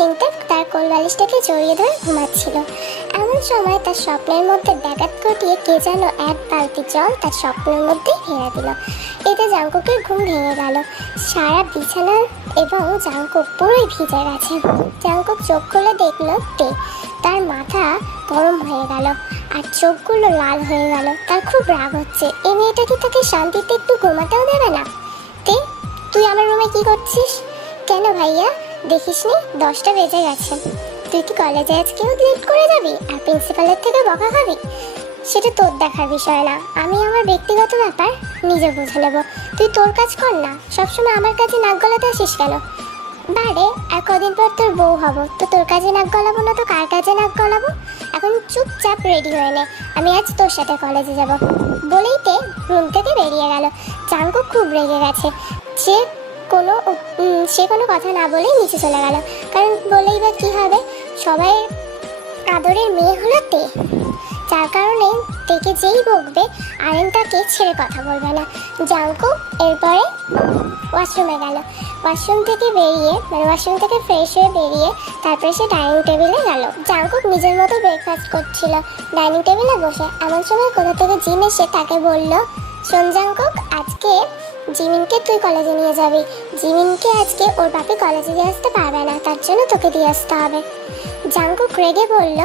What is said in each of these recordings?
নিশ্চিন্তে তার কোলবালিশটাকে জড়িয়ে ধরে ঘুমাচ্ছিল। এমন সময় তার স্বপ্নের মধ্যে ব্যাঘাত ঘটিয়ে কে যেন এক বালতি জল তার স্বপ্নের মধ্যেই ফেলে দিল। এতে জাঙ্কুকের ঘুম ভেঙে গেল। সারা বিছানা এবং জাঙ্কুক পুরোই ভিজে গেছে। জাঙ্কুক চোখ খুলে দেখল তে তার মাথা গরম হয়ে গেল আর চোখগুলো লাল হয়ে গেল। তার খুব রাগ হচ্ছে। এই মেয়েটা কি তাকে শান্তিতে একটু ঘুমাতেও দেবে না? তে তুই আমার রুমে কি করছিস? কেন ভাইয়া? দেখিসনি, দশটা বেজে গেছে। তুই কি কলেজে আজকেও লেট করে যাবি? আর প্রিন্সিপালের থেকে বকা খাবি? সেটা তোর দেখার বিষয় না। আমি আমার ব্যক্তিগত ব্যাপার নিজে বুঝে নেব। তুই তোর কাজ কর না। সবসময় আমার কাছে নাক গলাতে আসিস কেন? বারে, আর কদিন পর তোর বউ হব। তো তোর কাজে নাক গলাবো না তো কার কাজে নাক গলাবো? এখন চুপচাপ রেডি হয়ে নে। আমি আজ তোর সাথে কলেজে যাব। বলেই তে রুম থেকে বেরিয়ে গেল। চাঙ্কু খুব রেগে গেছে। সে কোনো সে কোনো কথা না বলেই নিচে চলে গেল। কারণ বলেই বা কী হবে? সবাই আদরের মেয়ে হলো তে। যার কারণে তেকে যেই বকবে আরেন তাকে ছেড়ে কথা বলবে না। জাঙ্কু এরপরে ওয়াশরুমে গেল। ওয়াশরুম থেকে বেরিয়ে মানে ওয়াশরুম থেকে ফ্রেশ হয়ে বেরিয়ে তারপরে সে ডাইনিং টেবিলে গেল। জাঙ্কুক নিজের মতো ব্রেকফাস্ট করছিল। ডাইনিং টেবিলে বসে। এমন সময় কোথা থেকে জিন এসে তাকে বলল শোন জাঙ্কুক আজকে জিমিনকে তুই কলেজে নিয়ে যাবি। জিমিনকে আজকে ওর বাপি কলেজে দিয়ে আসতে পারবে না, তার জন্য তোকে দিয়ে আসতে হবে। জাঙ্কুক রেগে বলল,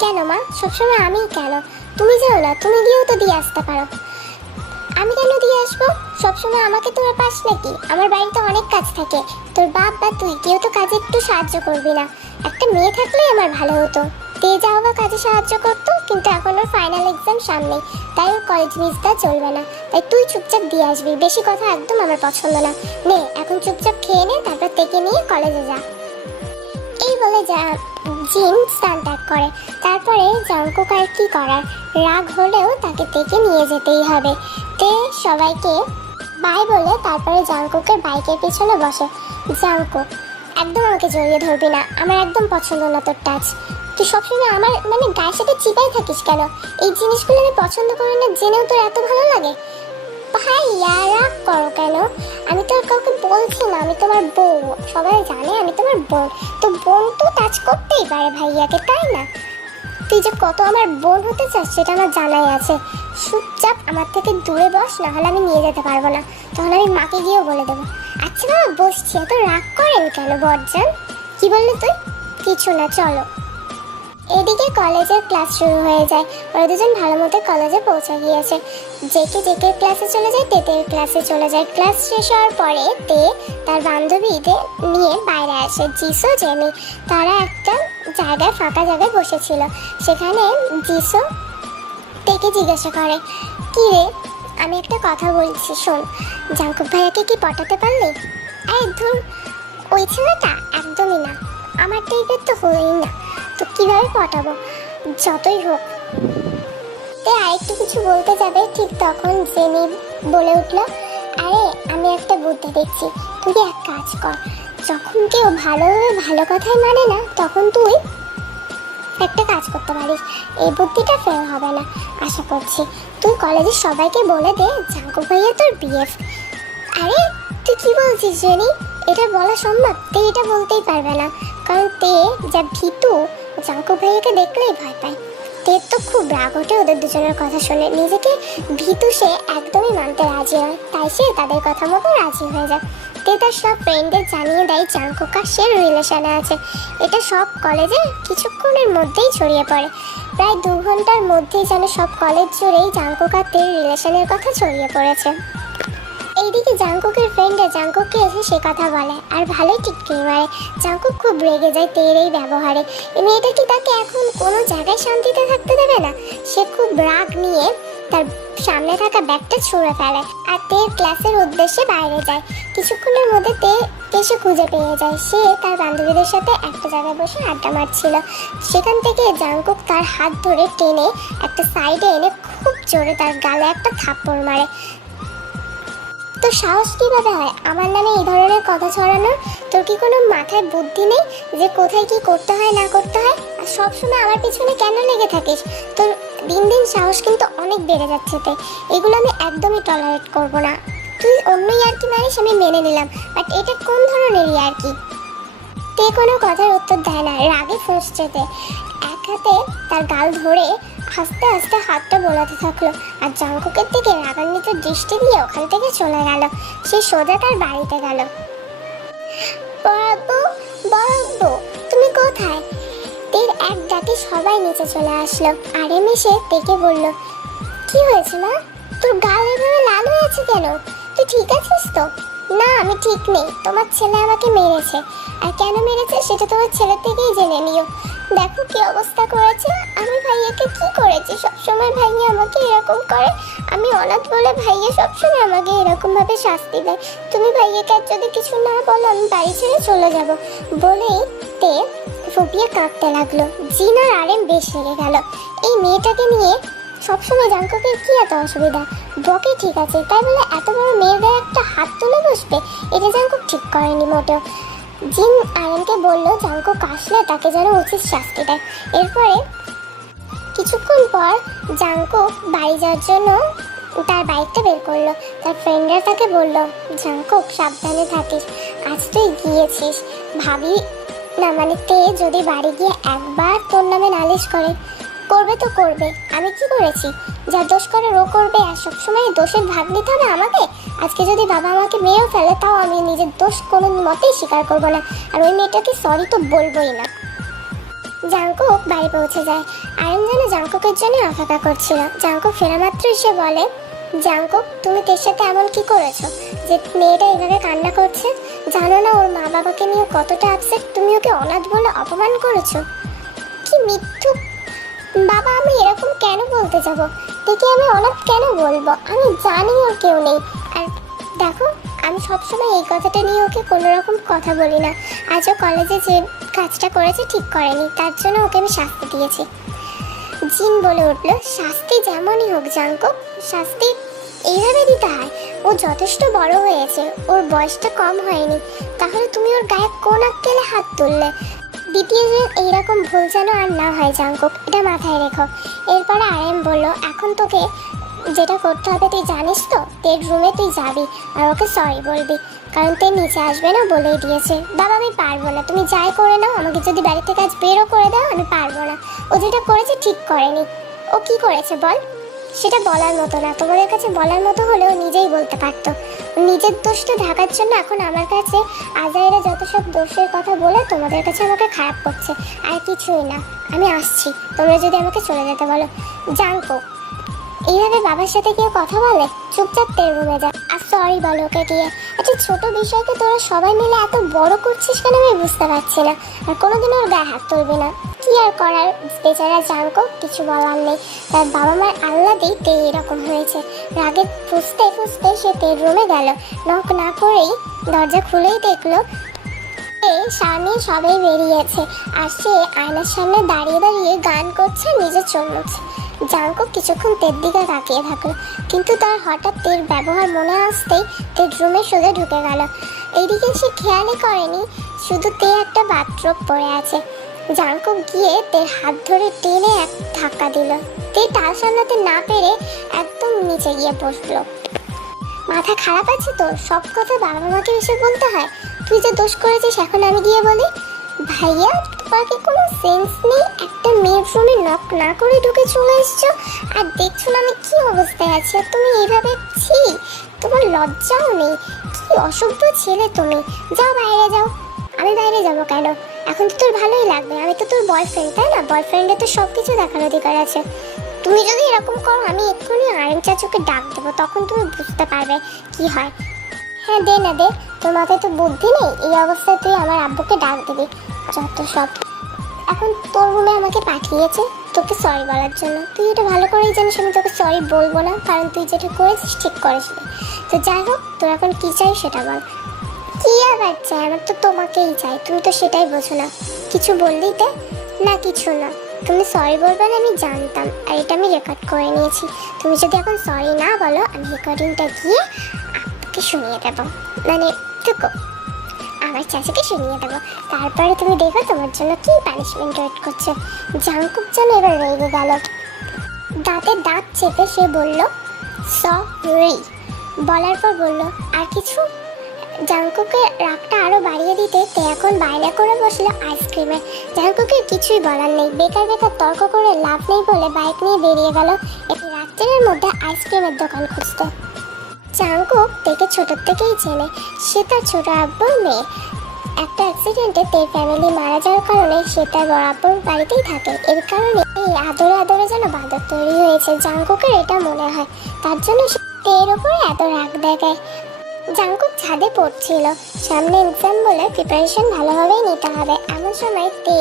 কেন মা? সবসময় আমি কেন? তুমি যাও না, তুমি গিয়েও তো দিয়ে আসতে পারো। আমি কেন দিয়ে আসব? সবসময় আমাকে তোর পাস নাকি? আমার বাড়িতে অনেক কাজ থাকে। তোর বাপ বা তুই কেউ তো কাজে একটু সাহায্য করবি না। একটা মেয়ে থাকলেই আমার ভালো হতো। তে যাও বা কাজে সাহায্য করতো। কিন্তু এখন ওর ফাইনাল এক্সাম সামনে। তাই ওর কলেজ মিসটা চলবে না। তাই তুই চুপচাপ দিয়ে আসবি। বেশি কথা একদম আমার পছন্দ না। নে, এখন চুপচাপ খেয়ে নে, তারপর তেকে নিয়ে কলেজে যা। এই বলে যা জিম স্থান ত্যাগ করে। তারপরে জাঙ্কুক আর কি করার? রাগ হলেও তাকে তেকে নিয়ে যেতেই হবে। তে সবাইকে বাই বলে তারপরে জাঙ্কুকের বাইকের পিছনে বসে। জাঙ্কুক, একদম আমাকে জড়িয়ে ধরবি না। আমার একদম পছন্দ না তোর টাচ তুই সবসময় আমার মানে গায়ের সাথে চিপাই থাকিস কেন? এই জিনিসগুলো আমি পছন্দ করি না, জেনেও তোর এত ভালো লাগে। ভাইয়া রাগ করো কেন? আমি তো আর কাউকে বলছি না, আমি তোমার বউ। সবাই জানে আমি তোমার বোন। তো বোন তো টাচ করতেই পারে ভাইয়াকে, তাই না? তুই যে কত আমার বোন হতে চাস, সেটা আমার জানাই আছে। চুপচাপ আমার থেকে দূরে বস, নাহলে আমি নিয়ে যেতে পারব না। তখন আমি মাকে গিয়েও বলে দেবো আচ্ছা বাবা, বসছি। এত রাগ করেন কেন বর্জন কি বললি তুই? কিছু না, চলো। এদিকে কলেজের ক্লাস শুরু হয়ে যায়। ওরা দুজন ভালো মতো কলেজে পৌঁছে গিয়েছে। জেকে জেকে ক্লাসে চলে যায় তেতের ক্লাসে চলে যায়। ক্লাস শেষ হওয়ার পরে তে তার বান্ধবীদের নিয়ে বাইরে আসে। জিসো, জেমি, তারা একটা জায়গায় ফাঁকা জায়গায় বসেছিল। সেখানে জিসো তেকে জিজ্ঞাসা করে, কি রে, আমি একটা কথা বলছি, শোন। জাঙ্কুক ভাইয়াকে কি পটাতে পারলি? আরে ধুর, ওই ছেলেটা একদমই না। আমার টাইপের তো হলোই না। তো কীভাবে পটাবো যতই হোক। তে আরেকটু কিছু বলতে যাবে, ঠিক তখন জেনি বলে উঠল, আরে, আমি একটা বুদ্ধি দেখছি। তুই এক কাজ কর। যখন কেউ ভালোভাবে ভালো কথাই মানে না, তখন তুই একটা কাজ করতে পারিস। এই বুদ্ধিটা ফেল হবে না, আশা করছি। তুই কলেজের সবাইকে বলে দে জাঙ্কু ভাইয়া তোর বিএফ আরে, তুই কি বলছিস জেনি? এটা বলা সম্ভব? তে এটা বলতেই পারবে না। কারণ তে যা ভীতু জাঙ্কু ভাইয়াকে দেখলেই ভয় পায়। তে তো খুব রাগ ওঠে ওদের দুজনের কথা শুনে। নিজেকে ভীতু সে একদমই মানতে রাজি হয়। তাই সে তাদের কথা মতো রাজি হয়ে যায়। তে তার সব ফ্রেন্ডদের জানিয়ে দেয় জাঙ্কুকা সে রিলেশনে আছে। এটা সব কলেজে কিছুক্ষণের মধ্যেই ছড়িয়ে পড়ে। প্রায় দু ঘণ্টার মধ্যেই যেন সব কলেজ জুড়েই জাঙ্কুকা তের রিলেশনের কথা ছড়িয়ে পড়েছে। এইদিকে জাঙ্কুকের ফ্রেন্ডে জাঙ্কুককে এসে সে কথা বলে, আর ভালোই টিটকিরি মারে। জাঙ্কুক খুব রেগে যায় তের এই ব্যবহারে। মেয়েটা কি তাকে এখন কোনো জায়গায় শান্তিতে থাকতে দেবে না? সে খুব রাগ নিয়ে তার সামনে থাকা ব্যাগটা ছুঁড়ে ফেলে, আর তে ক্লাসের উদ্দেশ্যে বাইরে যায়। কিছুক্ষণের মধ্যে তে কে সে খুঁজে পেয়ে যায়। সে তার বান্ধবীদের সাথে একটা জায়গায় বসে আড্ডা মারছিল। সেখান থেকে জাঙ্কুক তার হাত ধরে টেনে একটা সাইডে এনে খুব জোরে তার গালে একটা থাপ্পড় মারে। তো সাহস কীভাবে হয় আমার নামে এই ধরনের কথা ছড়ানোর? তোর কি কোনো মাথায় বুদ্ধি নেই যে কোথায় কি করতে হয়, না করতে হয়? আর সবসময় আমার পিছনে কেন লেগে থাকিস? তোর দিন দিন সাহস কিন্তু অনেক বেড়ে যাচ্ছে তাই। এগুলো আমি একদমই টলারেট করব না। তুই অন্য ইয়ার্কি মারিস, আমি মেনে নিলাম। বাট এটা কোন ধরনের ইয়ার্কি? তে কোনো কথার উত্তর দেয় না। রাগে ফুঁসছে তে এক হাতে তার গাল ধরে আস্তে আস্তে হাতটা বোলাতে থাকল আর জাঙ্কুকের দিকে রাগান্বিত দৃষ্টি দিয়ে ওখান থেকে চলে গেল। সে সোজা তার বাড়িতে গেল। বড়াব্বু বড়াব্বু তুমি কোথায়? তের এক ডাকে সবাই নিচে চলে আসলো। আর এসে তেকে বলল, কি হয়েছে মা? তোর গাল এভাবে লাল হয়েছে কেন? তুই ঠিক আছিস তো? না, আমি ঠিক নেই। তোমার ছেলে আমাকে মেরেছে। আর কেন মেরেছে সেটা তোমার ছেলের থেকেই জেনে নিও। দেখো কি অবস্থা করেছে। আমি ভাইয়াকে কি করেছি? সবসময় ভাইয়া আমাকে এরকম করে। আমি অনাথ বলে ভাইয়া সবসময় আমাকে এরকম ভাবে শাস্তি দেয়। তুমি ভাইয়াকে আর যদি কিছু না বলো, আমি বাড়ি ছেড়ে চলে যাব। বলেই তে ফুপিয়ে কাঁদতে লাগল। জিনার আরেম বেশ রেগে গেল। এই মেয়েটাকে নিয়ে সবসময় জাঙ্কুকের কি এত অসুবিধা? বকে ঠিক আছে, তাই বলে এত বড় মেয়েদের একটা হাত তুলে বসবে? এটা জাঙ্কুক ঠিক করেনি মোটেও। জিন আয়নকে বলল জাঙ্কুক আসলে তাকে যেন উচিত শাস্তি দেয়। এরপরে কিছুক্ষণ পর জাঙ্কুক বাড়ি যাওয়ার জন্য তার বাইকটা বের করল। তার ফ্রেন্ডরা তাকে বলল, জাঙ্কুক, সাবধানে থাকিস। আজ তুই গিয়েছিস। ভাবি না মানে তে যদি বাড়ি গিয়ে একবার তোর নামে নালিশ করে, করবে তো করবে। আমি কি করেছি? যা দোষ করে রো করবে আর সবসময় দোষের ভাগ নিতে হবে আমাকে? আজকে যদি বাবা আমাকে মেরেও ফেলে, তাও আমি নিজের দোষ কোনো মতেই স্বীকার করব না। আর ওই মেয়েটাকে সরি তো বলবোই না। জাঙ্কুক বাড়ি পৌঁছে যায়। আয়ন যেন জাঙ্কুকের জন্য অপেক্ষা করছিল। জাঙ্কুক ফেরা মাত্রই সে বলে জাঙ্কুক তুমি তের সাথে এমন কি করেছ? যে মেয়েটা এভাবে কান্না করছে? জানো না ওর মা বাবাকে নিয়ে কতটা আপসেট তুমি ওকে অনাথ বলে অপমান করেছ? কি মিথ্যুক বাবা, আমি এরকম কেন বলতে যাব? দেখি আমি অনাথ কেন বলব? আমি জানি ওর কেউ নেই। আর দেখো, আমি সবসময় এই কথাটা নিয়ে ওকে কোনো রকম কথা বলি না। আজও কলেজে যে কাজটা করেছে ঠিক করেনি। তার জন্য ওকে আমি শাস্তি দিয়েছি। জিন বলে উঠল, শাস্তি যেমনই হোক, জাঙ্কো, শাস্তি এইভাবে দিতে হয়। ও যথেষ্ট বড় হয়েছে। ওর বয়সটা কম হয়নি। তাহলে তুমি ওর গায়ে কোন আক্কেলে হাত তুললে? দ্বিতীয় এইরকম ভুল যেন আর না হয় জাঙ্কুক এটা মাথায় রেখো। এরপরে আরএম বলল, এখন তোকে যেটা করতে হবে, তুই জানিস তো? তের রুমে তুই যাবি আর ওকে সরি বলবি। কারণ তে নিচে আসবে না বলেই দিয়েছে। বাবা, আমি পারব না। তুমি যাই করে নাও, আমাকে যদি বাড়ি থেকে আজ বেরো করে দাও, আমি পারব না। ও যেটা করেছে ঠিক করেনি। ও কি করেছে বল? সেটা বলার মতো না। তোমাদের কাছে বলার মতো হলেও নিজেই বলতে পারতো। নিজের দোষটা ঢাকার জন্য এখন আমার কাছে আজাইরা যত সব দোষের কথা বলে তোমাদের কাছে আমাকে খারাপ করছে। আর কিছুই না। আমি আসছি। তোমরা যদি আমাকে চলে যেতে বলো। জানতো। এইভাবে বাবার সাথে কেউ কথা বলে, চুপচাপ তেল রুমে যা আর সরি বলো ওকে গিয়ে একটা ছোট বিষয়কে তোরা সবাই মিলে এত বড় করছিস কেন আমি বুঝতে পারছি না। আর কোনোদিনও ওর গায়ে হাত তুলবি না। কি আর করার? বেচারা জানকো, কিছু বলার নেই। তার বাবা মার আল্লাদেই তে এরকম হয়েছে। রাগে ফুসতে ফুসতে সে তেল রুমে গেল। নক না করেই দরজা খুলেই দেখল সামনে সবাই বেরিয়েছে। আর সে আয়নার সামনে দাঁড়িয়ে দাঁড়িয়ে গান করছে, নিজের চোখ মুছছে জাঙ্কো কিছুক্ষণ তের দিকে তাকিয়ে থাকল, কিন্তু তার হঠাৎ তের ব্যবহার মনে আসতেই তের রুমে সোজা ঢুকে গেল। এইদিকে সে খেয়ালই করেনি, শুধু তে একটা বাথরোব পড়ে আছে। জাঙ্কো গিয়ে তের হাত ধরে টেনে এক ধাক্কা দিল। তে তাল সামলাতে না পেরে একদম নিচে গিয়ে বসল। মাথা খারাপ আছে তোর সব কথা বাবা মাকে এসে বলতে হয়। তুই যে দোষ করেছিস, এখন আমি গিয়ে বলি? ভাইয়া, তোমার কি কোনো সেন্স নেই? একটা মেয়ের রুমে নক না করে ঢুকে চলে এসছো? আর দেখছ না আমি কি অবস্থায় আছি? আর তুমি এইভাবে, ছি, তোমার লজ্জাও নেই। কি অসভ্য ছেলে তুমি। যাও বাইরে যাও। আমি বাইরে যাব কেন? এখন তো তোর ভালোই লাগবে। আমি তো তোর বয়ফ্রেন্ড তাই না? বয়ফ্রেন্ডে তো সব কিছু দেখার অধিকার আছে। তুমি যদি এরকম করো, আমি এক্ষুনি আরেক চাচুকে ডাক দেবো। তখন তুমি বুঝতে পারবে কি হয়। হ্যাঁ দে না দে। তোর মাথায় তো বুদ্ধি নেই। এই অবস্থায় তুই আমার আব্বুকে ডাক দিবি। যত সব এখন তোর রুমে আমাকে পাঠিয়েছে? তোকে সরি বলার জন্য। তুই এটা ভালো করেই জানিস, আমি তোকে সরি বলব না, কারণ তুই যেটা করেছিস ঠিক করেছিলি তো যাই হোক, তোর এখন কী চাই সেটা বল। কি আবার চাই? আমার তো তোমাকেই চাই। তুমি তো সেটাই বোঝো না। কিছু বললেই তো না, কিছু না। তুমি সরি বলবে না, আমি জানতাম। আর এটা আমি রেকর্ড করে নিয়েছি। তুমি যদি এখন সরি না বলো, আমি রেকর্ডিংটা গিয়ে আপুকে শুনিয়ে দেবো। মানে দেখো আমার চাচিকে শুনিয়ে দেবো। তারপরে তুমি দেখো তোমার জন্য কি পানিশমেন্ট ওয়েট করছে। জাঙ্কুক যেন এবার রেগে গেল। দাঁতে দাঁত চেপে সে বলল সরি বলার পর বলল, আর কিছু? জাঙ্কুকের রাগটা আরও বাড়িয়ে দিতে তে এখন বাইরে করে বসল আইসক্রিমে। জাঙ্কুকের কিছুই বলার নেই। বেকার বেকার তর্ক করে লাভ নেই বলে বাইক নিয়ে বেরিয়ে গেল। একটি রাত্রের মধ্যে আইসক্রিমের দোকান খুঁজতে। জাঙ্কুক তেকে ছোটোর থেকেই চেনে সে তার ছোট আব্বুর মেয়ে। একটা অ্যাক্সিডেন্টে তের ফ্যামিলি মারা যাওয়ার কারণে সে তার বড় আব্বুর বাড়িতেই থাকে। এর কারণে এই আদরে আদরে যেন বাদর তৈরি হয়েছে। জাঙ্কুকের এটা মনে হয়। তার জন্য সে তের ওপরে এত রাগ দেখায়। জাঙ্কুক ছাদে পড়ছিল। সামনে এক্সাম বলে প্রিপারেশন ভালোভাবেই নিতে হবে। এমন সময় তে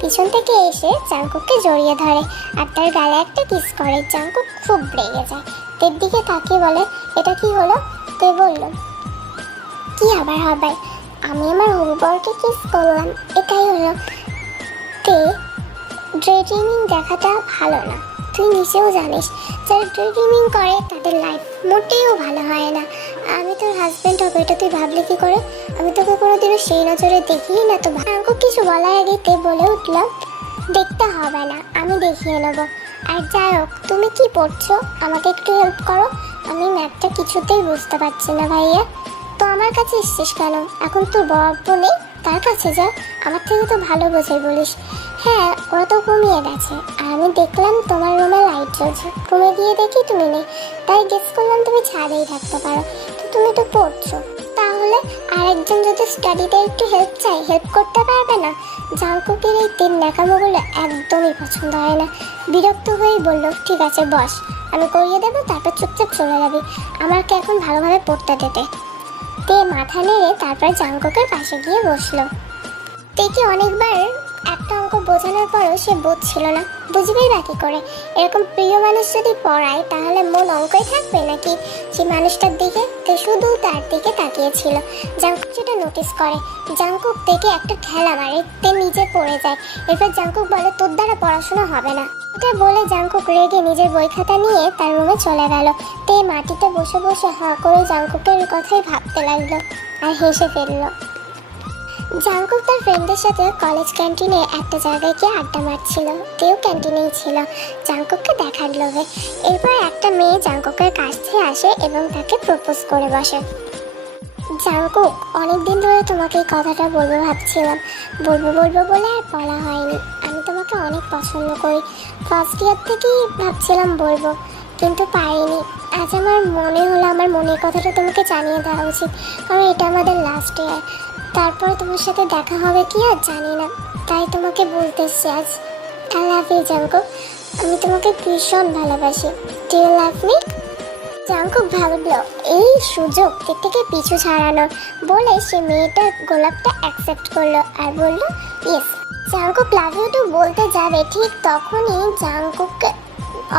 পিছন থেকে এসে জাঙ্কুককে জড়িয়ে ধরে আর তার গালে একটা কিস করে। জাঙ্কুক খুব রেগে যায়। তের দিকে তাকিয়ে বলে, এটা কি হলো? তে বলল। কি আবার হবে আমি আমার হবুবরকে কিস করলাম। এটাই হলো। তে ড্রেডিমিং দেখাটা ভালো না। তুই নিজেও জানিস, যারা ড্রেডিমিং করে, তাদের লাইফ মোটেও ভালো হয় না। আমি তোর হাজব্যান্ড হবে, এটা তুই ভাবলি কি করে? আমি তোকে কোনোদিনও সেই নজরে দেখিই না তো আমাকে কিছু বলার আগে তে বলে উঠল, দেখতে হবে না, আমি দেখিয়ে নেব। আর যাই হোক তুমি কি পড়ছো? আমাকে একটু হেল্প করো। আমি ম্যাথটা কিছুতেই বুঝতে পারছি না ভাইয়া। তো আমার কাছে এসছিস কেন? এখন তোর বরাব্ব নেই, তার কাছে যা। আমার থেকে তো ভালো বোঝাই বলিস। হ্যাঁ ওরা তো ঘুমিয়ে গেছে। আর আমি দেখলাম তোমার রুমে লাইট জ্বলছে। রুমে গিয়ে দেখি তুমি নেই। তাই গেস করলাম তুমি ছাদেই থাকতে পারো। তো তুমি তো পড়ছো। তাহলে আরেকজন যদি স্টাডিতে একটু হেল্প চাই হেল্প করতে পারবে না? জাঙ্কুকের এই তিন ন্যাকামোগুলো একদমই পছন্দ হয় না। বিরক্ত হয়েই বলল, ঠিক আছে, বস, আমি করিয়ে দেবো, তারপর চুপচাপ চলে যাবি। আমাকে এখন ভালোভাবে পড়তে দেবে তে মাথা নেড়ে তারপর জাঙ্ককের পাশে গিয়ে বসল। তেকে অনেকবার বোঝানোর পরও সে বুঝছিল না। বুঝবেই বা কী করে? এরকম প্রিয় মানুষ যদি পড়ায়, তাহলে মন অঙ্কই থাকবে নাকি? সেই মানুষটার দিকে শুধু তার দিকে তাকিয়েছিল। জাঙ্কুক সেটা নোটিস করে জাঙ্কুক থেকে একটা ঠেলা মারে, তে নিজে পড়ে যায়। এরপর জাঙ্কুক বলে, তোর দ্বারা পড়াশোনা হবে না। এটা বলে জাঙ্কুক রেগে নিজের বই খাতা নিয়ে তার রুমে চলে গেল। তে মাটিতে বসে বসে হা করে জাঙ্কুকের কথাই ভাবতে লাগল আর হেসে ফেলল। জাঙ্কুক তার ফ্রেন্ডের সাথে কলেজ ক্যান্টিনে একটা জায়গায় গিয়ে আড্ডা মারছিল। কেউ ক্যান্টিনেই ছিল। জাঙ্কুককে দেখার লোভে। এরপর একটা মেয়ে জাঙ্কুকের কাছ থেকে আসে এবং তাকে প্রপোজ করে বসে। জাঙ্কুক অনেক দিন ধরে তোমাকে এই কথাটা বলব ভাবছিলাম। বলব বলব বলে আর বলা হয়নি। আমি তোমাকে অনেক পছন্দ করি। ফার্স্ট ইয়ার থেকেই ভাবছিলাম বলব, কিন্তু পারিনি আজ আমার মনে হলো, আমার মনের কথাটা তোমাকে জানিয়ে দেওয়া উচিত, কারণ এটা আমাদের লাস্ট ইয়ার তারপর তোমার সাথে দেখা হবে কি আর জানি না। তাই তোমাকে বলতে এসছি আজ। আই লাভ ইউ জাঙ্কুক আমি তোমাকে ভীষণ ভালোবাসি। Do you love me Jungkook ভাবলো এই সুযোগ থেকে পিছু ছাড়ানো বলে সে মেয়েটার গোলাপটা অ্যাকসেপ্ট করল আর বলল yes Jungkook love you too বলতে যাবে। ঠিক তখনই জাঙ্কুককে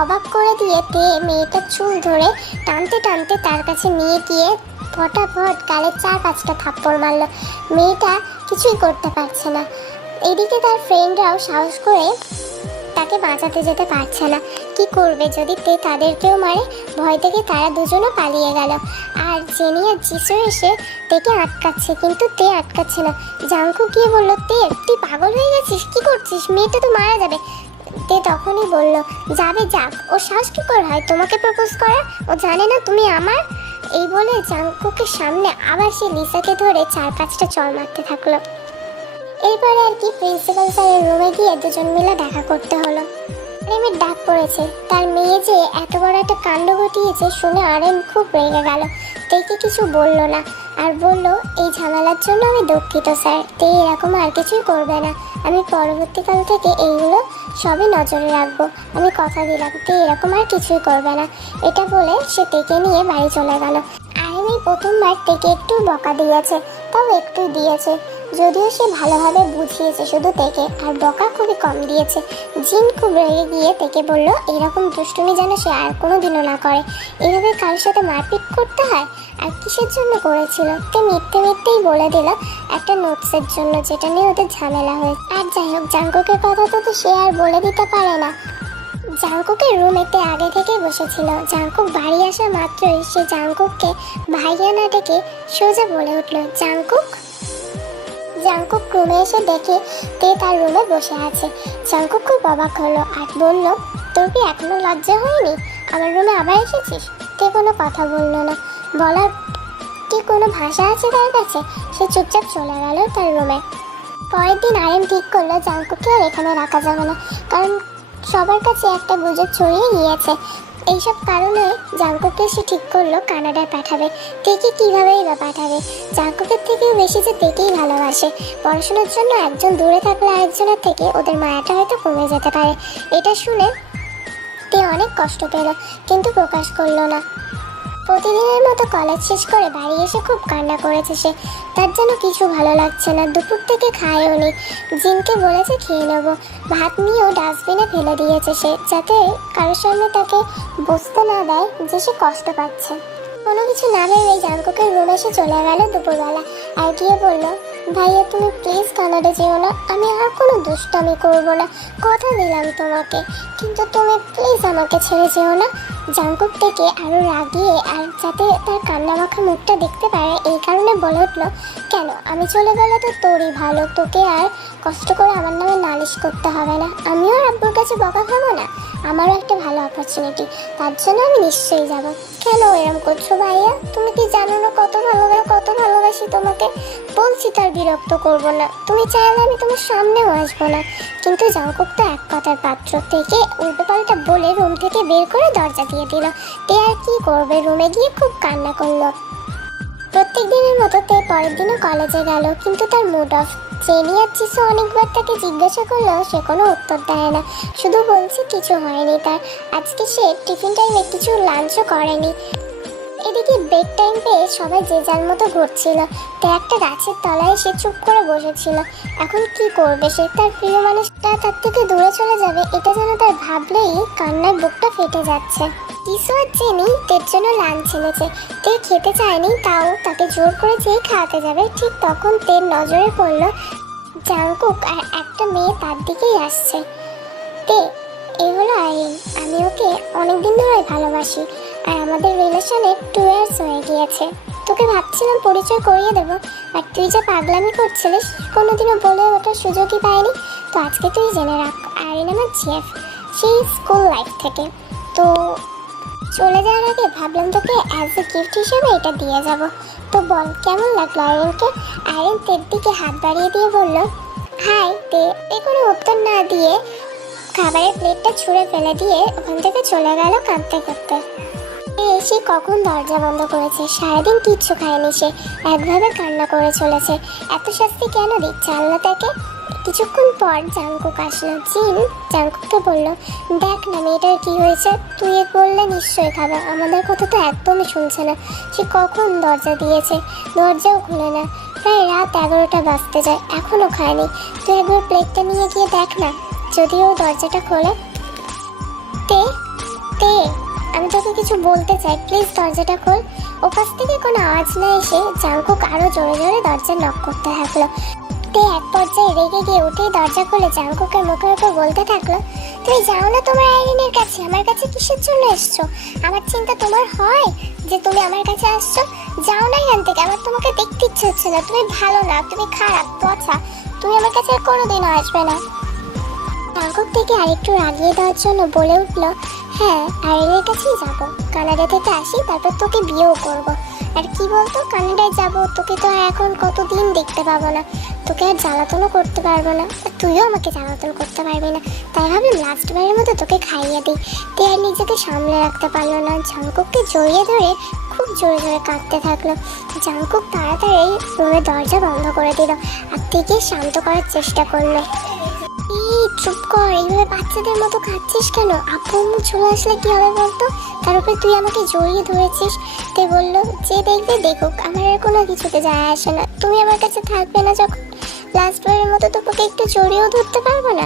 অবাক করে দিয়ে তে মেয়েটার চুল ধরে টানতে টানতে তার কাছে নিয়ে গিয়ে ফটাফট গালে চার পাঁচটা থাপ্পড় মারলো। মেয়েটা কিছুই করতে পারছে না। এদিকে তার ফ্রেন্ডরাও সাহস করে তাকে বাঁচাতে যেতে পারছে না। কি করবে যদি তে তাদেরকেও মারে? ভয় থেকে তারা দুজনও পালিয়ে গেল। আর জেনি আর যিশু এসে তেকে আটকাচ্ছে, কিন্তু তে আটকাচ্ছে না। জাঙ্কু গিয়ে বলল, তে, তুই পাগল হয়ে গেছিস? কি করছিস? মেয়েটা তো মারা যাবে। তে তখনই বলল, যাবে, যাক। ও সাহস কী করে হয়? তোমাকে প্রপোজ করা? ও জানে না তুমি আমার এই বলে জাঙ্কুকের সামনে আবার সে লিসাকে ধরে চার পাঁচটা চল মারতে থাকল। এরপরে আর কি প্রিন্সিপাল স্যারের রুমে গিয়ে দুজন মিলে দেখা করতে হলো। আরেমের ডাক পড়েছে, তার মেয়ে যে এত বড় একটা কাণ্ড ঘটিয়েছে শুনে আরেম খুব রেগে গেল। তেকে কিছু বলল না, আর বলল, এই ঝামেলার জন্য আমি দুঃখিত স্যার, তে এরকম আর কিছুই করবে না। আমি পরবর্তীকাল থেকে এইগুলো সবই নজরে রাখব। আমি কথা দিলাম, তে এরকম আর কিছুই করবে না। এটা বলে সে তেকে নিয়ে বাড়ি চলে গেল। আইনি প্রথমবার তেকে একটু বকা দিয়েছে, তাও একটু দিয়েছে। যদিও সে ভালোভাবে বুঝিয়েছে শুধু তেকে, আর বকা খুবই কম দিয়েছে। জিন খুব রেগে গিয়ে তেকে বলল এরকম দুষ্টুমি যেন সে আর কোনো দিনও না করে। এভাবে কারোর সাথে মারপিট করতে হয়? আর কিসের জন্য করেছিল? তে মিথ্যে মিথ্যেই বলে দিল একটা নোটসের জন্য, যেটা নিয়ে ওদের ঝামেলা হয়েছে। আর যাই হোক, জাঙ্কুকের কথা তো তো সে আর বলে দিতে পারে না। জাঙ্কুকের রুমেতে আগে থেকেই বসেছিল। জাঙ্কুক বাড়ি আসা মাত্রই সে জাঙ্কুককে ভাইয়া না ডেকে সোজা বলে উঠল, জাঙ্কুক? জাঙ্কুক রুমে এসে দেখে তে তার রুমে বসে আছে। জাঙ্কুক খুব অবাক হলো আর বলল, তোর কি এখনও লজ্জা হয়নি? আমার রুমে আবার এসেছিস? তে কোনো কথা বলল না। বলার কি কোনো ভাষা আছে তার কাছে? সে চুপচাপ চলে গেল তার রুমে। পরের দিন আরেম ঠিক করল জাঙ্কুকে আর এখানে রাখা যাবে না, কারণ সবার কাছে একটা গুজব ছড়িয়ে গিয়েছে। এইসব কারণে জাঙ্কুকে সে ঠিক করল কানাডায় পাঠাবে। তেকে কীভাবেই বা পাঠাবে। জাঙ্কুকের থেকেও বেশি যে তেকেই ভালোবাসে। পড়াশোনার জন্য একজন দূরে থাকলে আরেকজনের থেকে ওদের মায়াটা হয়তো কমে যেতে পারে। এটা শুনে তে অনেক কষ্ট পেল, কিন্তু প্রকাশ করল না। প্রতিদিনের মতো কলেজ শেষ করে বাড়ি এসে খুব কান্না করেছে সে। তার যেন কিছু ভালো লাগছে না। দুপুর থেকে খায়ও নি। জিনকে বলেছে খেয়ে নেব। ভাত নিয়েও ডাস্টবিনে ফেলে দিয়েছে সে, যাতে কারোর সামনে তাকে বুঝতে না দেয়, যে সে কষ্ট পাচ্ছে। কোনো কিছু না ভেবে জাঙ্কুকের রুমে এসে চলে গেল দুপুরবেলা আর গিয়ে বলল, ভাইয়া, তুমি প্লিজ কানাডা যেও না। আমি আর কোনো দুষ্টামি করব না। কথা দিলাম তোমাকে। কিন্তু তুমি প্লিজ আমাকে ছেড়ে যেও না। জাঙ্কুক থেকে আরও রাগিয়ে আর যাতে তার কান্না মাখা মুখটা দেখতে পারে, এই কারণে বলে উঠল, কেন? আমি চলে গেলে তো তোরই ভালো। তোকে আর কষ্ট করে আমার নামে নালিশ করতে হবে না। আমিও আব্বুর কাছে বকা খাব না। আমারও একটা ভালো অপরচুনিটি তার জন্য আমি নিশ্চয়ই যাব। কেন এরম করছ ভাইয়া? তুমি কি জানো না কত ভালোবাসি কত ভালোবাসি তোমাকে? বলছি তার বিরক্ত করব না। তুমি চাইলে আমি তোমার সামনেও আসব না। কিন্তু জাঙ্কুক তো এক কথার পাত্র। থেকে উল্টো পাল্টা বলে রুম থেকে বের করে দরজা দিয়ে দিল। তে আর কি করবে? রুমে গিয়ে খুব কান্না করল। প্রত্যেক দিনের মতো তে পরের দিনও কলেজে গেল, কিন্তু তার মুড অফ জেনি আর চিসু অনেকবার তাকে জিজ্ঞাসা করলেও সে কোনো উত্তর দেয় না। শুধু বলছে, কিছু হয়নি তার। আজকে সে টিফিন টাইমে কিছু লাঞ্চও করেনি। এদিকে বেড টাইম পেয়ে সবাই যে যার মতো ঘুরছিল। তে একটা গাছের তলায় সে চুপ করে বসেছিল। এখন কি করবে? সে তার প্রিয় মানুষটা তার থেকে দূরে চলে যাবে। এটা যেন তার ভাবলেই কান্নায় বুকটা ফেটে যাচ্ছে। কিসু আর জেনি তের জন্য লাঞ্চ এনেছে তে খেতে চায়নি, তাও তাকে জোর করে যেই খাওয়াতে যাবে, ঠিক তখন তের নজরে পড়ল জাংকুক আর একটা মেয়ে তার দিকেই আসছে। তে এই হলো আইন আমি ওকে অনেকদিন ধরে ভালোবাসি আর আমাদের রিলেশনে টু ইয়ার্স হয়ে গিয়েছে। তোকে ভাবছিলাম পরিচয় করিয়ে দেবো, আর তুই যে পাগলামি করছিলিস, কোনোদিনও বলে ওঠার সুযোগই পাইনি। তো আজকে তুই জেনে রাখ আইন আমার জিএফ, সেই স্কুল লাইফ থেকে। তো চলে যাওয়ার আগে ভাবলাম তোকে অ্যাজ এ গিফট হিসেবে এটা দিয়ে যাব। তো বল, কেমন লাগল আয়রনকে আয়রন তের দিকে হাত বাড়িয়ে দিয়ে বলল, হাই, তে, এ কোনো উত্তর না দিয়ে খাবারের প্লেটটা ছুঁড়ে ফেলে দিয়ে ওখান থেকে চলে গেল কাঁদতে কাঁদতে। এসে কখন দরজা বন্ধ করেছে? সারাদিন কিচ্ছু খায়নি সে। একভাবে কান্না করে চলেছে। এত শাস্তি কেন দিচ্ছে আল্লাহ তাকে? কিছুক্ষণ পর জাঙ্কুক আসলো। জিন জাঙ্কুককে বলল, দেখ না মেয়েটার কি হয়েছে? তুই বললে নিশ্চয়ই খাবে। আমাদের কথা তো একদমই শুনছে না। সে কখন দরজা দিয়েছে? দরজাও খুলে না। প্রায় রাত এগারোটা বাজতে যায়। এখনও খায়নি। তুই একবার প্লেটটা নিয়ে গিয়ে দেখ না। যদিও দরজাটা খোলে। তে তে। আমি তোকে কিছু বলতে চাই। প্লিজ দরজাটা খোল। ওপাশ থেকে কোনো আওয়াজ না এসে জাঙ্কুক আরও জোরে জোরে দরজা নক করতে থাকল। তে এক পর্যায়ে রেগে গিয়ে উঠেই দরজা খুলে জাঙ্কুকের মুখের উপর বলতে থাকল তুমি যাও না তোমার আইরিনের কাছে, আমার কাছে কিসের জন্য এসছো? আমার চিন্তা তোমার হয় যে তুমি আমার কাছে আসছো? যাও না এখান থেকে, আমার তোমাকে দেখতে ইচ্ছে হচ্ছে না। তুমি ভালো না, তুমি খারাপ, পচা। তুমি আমার কাছে আর কোনোদিনও আসবে না। জাঙ্কুক থেকে আরেকটু রাগিয়ে দেওয়ার জন্য বলে উঠল হ্যাঁ আইনের কাছেই যাব। কানাডা থেকে আসি, তারপর তোকে বিয়েও করব। আর কি বলতো, কানাডায় যাব, তোকে তো আর এখন কতদিন দেখতে পাবো না। তোকে আর জ্বালাতনও করতে পারব না। আর তুইও আমাকে জ্বালাতন করতে পারবি না। তাই ভাবলাম লাস্ট বারের মতো তোকে খাইয়ে দিই। তে আর নিজেকে সামলে রাখতে পারল না। জাঙ্কুককে জড়িয়ে ধরে খুব জোরে জোরে কাঁদতে থাকল। জাঙ্কুক তাড়াতাড়ি রুমের দরজা বন্ধ করে দিল। আর থেকে শান্ত করার চেষ্টা করল। চুপ কর, এইভাবে বাচ্চাদের মতো খাচ্ছিস কেন? আপু চলে আসলে কি হবে বলতো? তার উপরে তুই আমাকে জড়িয়ে ধরেছিস। তে বলল, যে দেখবে, দেখুক, আমার আর কোনো কিছুতে যায় আসে না। তুমি আমার কাছে থাকবে না যখন লাস্ট বারের মতো তোকে একটু জড়িয়েও ধরতে পারব না?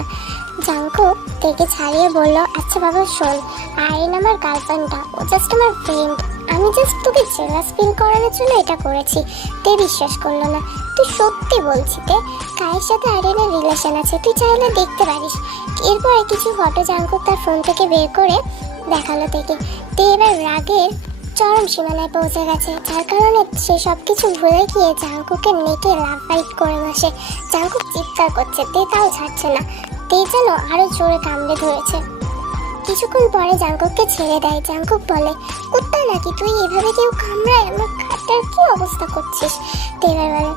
জাঙ্কু তেকে ছাড়িয়ে বলল আচ্ছা বাবা, শোন, আইন আমার গার্লফ্রেন্ডটা ও জাস্ট আমার ফ্রেন্ড আমি জাস্ট তোকে জেলাস ফিল করানোর জন্য এটা করেছি। তে বিশ্বাস করল না। তুই সত্যি বলছি তে? কায়ের সাথে আরিয়ানের রিলেশন আছে। তুই চাইলে দেখতে পারিস। এরপরে কিছু ফটো জাঙ্কুক তার ফোন থেকে বের করে দেখাল থেকে তে এবার রাগের চরম সীমানায় পৌঁছে গেছে। যার কারণে সে সব কিছু ভুলে গিয়ে জাঙ্কুকে নেকে লাভ ফাইট করে বসে। জাঙ্কুক চিৎকার করছে। তে তাও ছাড়ছে না। তে যেন আরও জোরে কামড়ে ধরেছে। কিছুক্ষণ পরে জাঙ্কুককে ছেড়ে দেয়। জাঙ্কুক বলে, কুত্তা নাকি তুই এভাবে কেউ কামড়ায়? আমার খাটটা মুখের কি অবস্থা করছিস? তেবার বলে,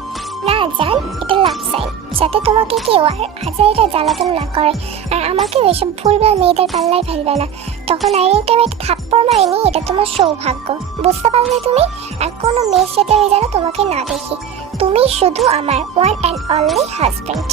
না জান, এটা লাভ সাইন। যাতে তোমাকে কেউ আর আজাইরা জ্বালাতন না করে। আর আমাকে এসব ভুলভাল মেয়েদের পাল্লায় ফেলবে না। তখন আইরিনটা আমি একটা থাপ্পড় মারিনি, এটা তোমার সৌভাগ্য। বুঝতে পারলে তুমি? আর কোনো মেয়ের সাথে আমি যেন তোমাকে না দেখি। তুমি শুধু আমার ওয়ান অ্যান্ড অনলি হাজবেন্ড